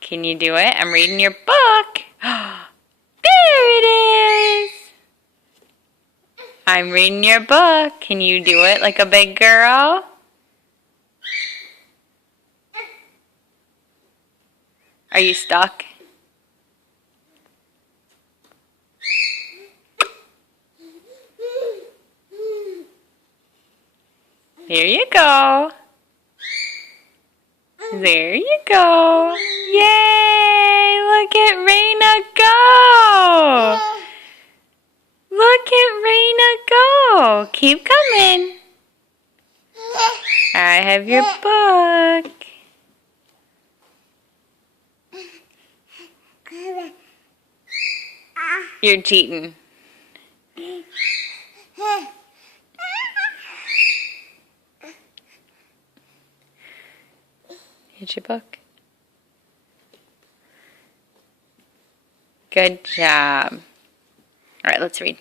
Can you do it? I'm reading your book. There it is. I'm reading your book. Can you do it like a big girl? Are you stuck? There you go. There you go. Yay! Look at Raina go! Look at Raina go! Keep coming. I have your book. You're cheating. Here's your book. Good job. All right, let's read.